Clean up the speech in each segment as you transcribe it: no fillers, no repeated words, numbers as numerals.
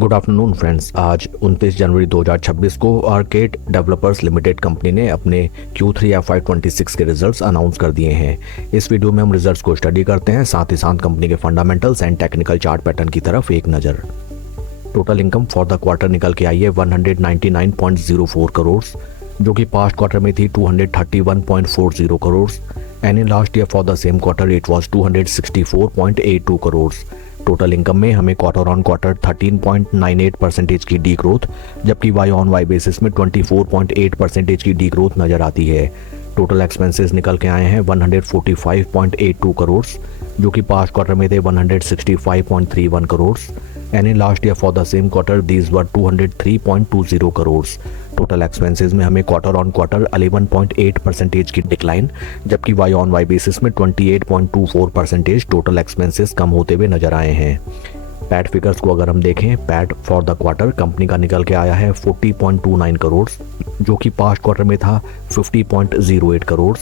Good afternoon friends. आज 29 जनवरी 2026 को arcade developers limited company ने अपने Q3 FY26 के रिजल्ट्स अनाउंस कर दिए हैं। इस वीडियो में हम रिजल्ट्स को स्टडी करते हैं, साथ ही साथ कंपनी के fundamentals and technical chart pattern की तरफ एक नज़र। Total income for the quarter निकल के आई है 199.04 करोड़, जो कि पास्ट क्वार्टर में थी 231.40 crore and in last year for the same quarter it was 264.82 crore. Total income में हमें क्वार्टर ऑन क्वार्टर 13.98% की डी ग्रोथ, जबकि वाई ऑन वाई बेसिस में 24.8% की डी ग्रोथ नजर आती है। टोटल एक्सपेंसेस निकल के आए हैं 145.82 करोड़, जो कि पास्ट क्वार्टर में थे 165.31 crore and in last year for the same quarter these were 203.20 crore. Total expenses में हमें क्वार्टर ऑन क्वार्टर 11.8% की डिक्लाइन, जबकि वाई ऑन वाई बेसिस में 28.24% टोटल एक्सपेंसेस कम होते हुए नजर आए हैं। पैट फिगर्स को अगर हम देखें, PAT for the quarter company का निकल के आया है 40.29 करोड़, जो कि पास्ट क्वार्टर में था 50.08 crore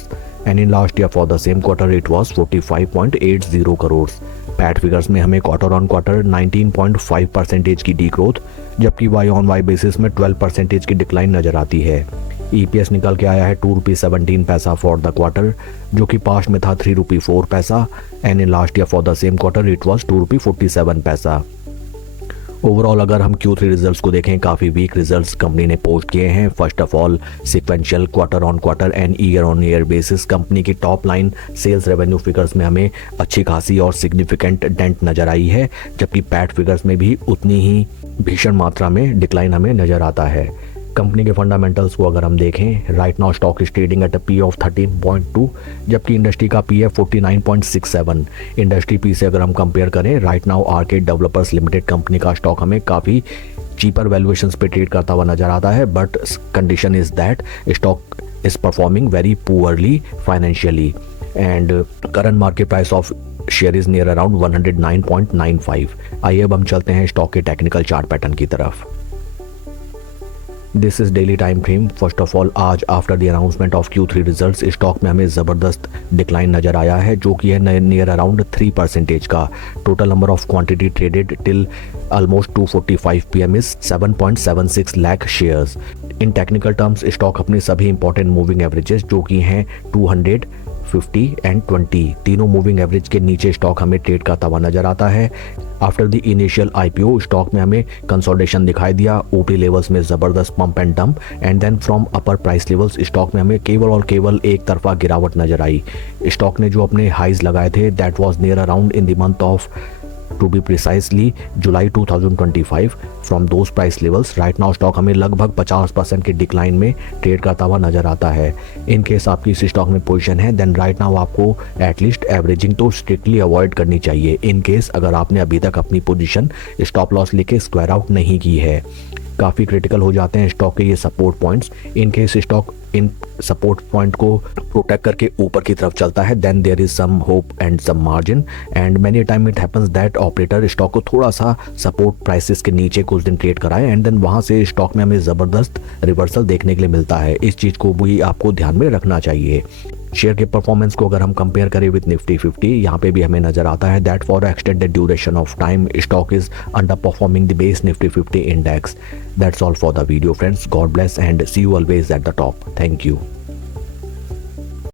and in last year for the same quarter it was 45.80 crore. PAT figures में हमें क्वार्टर ऑन क्वार्टर 19.5% की डी ग्रोथ, जबकि वाई ऑन वाई बेसिस में 12% की डिक्लाइन नजर आती है। ईपीएस निकल के आया है ₹2.17 फॉर द क्वार्टर, जो कि पास्ट में था ₹3.04 and in last year for the same quarter it was ₹2.47। Overall अगर हम Q3 रिजल्ट्स को देखें, काफ़ी वीक रिजल्ट्स कंपनी ने पोस्ट किए हैं। First of all sequential, quarter on quarter and year on year basis company की top line sales revenue figures में हमें अच्छी खासी और सिग्निफिकेंट डेंट नज़र आई है, जबकि पैट फिगर्स में भी उतनी ही भीषण मात्रा में डिक्लाइन हमें नज़र आता है। कंपनी के फंडामेंटल्स को अगर हम देखें, right now stock is trading at a P of 13.2, जबकि इंडस्ट्री का पी है 49.67। इंडस्ट्री पी से अगर हम कंपेयर करें, right now arcade developers limited company का स्टॉक हमें काफ़ी चीपर वैल्यूएशंस पे ट्रेड करता हुआ नजर आता है, but condition is that stock is performing very poorly financially and current market price of share is near around 109.95। आइए अब हम चलते हैं स्टॉक के टेक्निकल चार्ट पैटर्न की तरफ। This is daily time frame. First of all आज after the announcement of Q3 results stock में हमें ज़बरदस्त डिक्लाइन नजर आया है, जो कि है नियर अराउंड 3% का। Total number of quantity traded till almost 2:45 PM is 7.76 lakh shares. In technical terms stock अपने सभी इंपॉर्टेंट मूविंग एवरेजेस, जो कि हैं 200, 50 एंड 20, तीनों मूविंग एवरेज के नीचे स्टॉक हमें ट्रेड करता हुआ नजर आता है। After the initial IPO stock में हमें कंसोलिडेशन दिखाई दिया, OP लेवल्स में ज़बरदस्त pump and dump and then from upper price levels stock में हमें केवल और केवल एक तरफा गिरावट नजर आई। स्टॉक ने जो अपने हाइज लगाए थे that was near around in the month of, to be precisely, July 2025। From those price levels right now stock हमें लगभग 50% के डिक्लाइन में ट्रेड करता हुआ नजर आता है। इन केस आपकी इस स्टॉक में पोजीशन है देन राइट नाउ आपको एटलीस्ट एवरेजिंग तो स्ट्रिक्टली अवॉइड करनी चाहिए, इन केस अगर आपने अभी तक अपनी पोजीशन स्टॉप लॉस लेके स्क्वायर आउट नहीं की है। काफ़ी क्रिटिकल हो जाते हैं स्टॉक के ये support points. In case stock in support point को प्रोटेक्ट करके ऊपर की तरफ चलता है then there is some hope and some margin and many time it happens that operator stock को थोड़ा सा सपोर्ट प्राइसेस के नीचे कुछ दिन ट्रेड कराए एंड देन वहां से स्टॉक में हमें ज़बरदस्त रिवर्सल देखने के लिए मिलता है। इस चीज़ को भी आपको ध्यान में रखना चाहिए। शेयर के परफॉर्मेंस को अगर हम कंपेयर करें विद निफ्टी 50, यहाँ पे भी हमें नजर आता है that for extended duration of time stock is under performing the base Nifty 50 index. That's all for the video friends. God bless and see you always at the top. Thank you.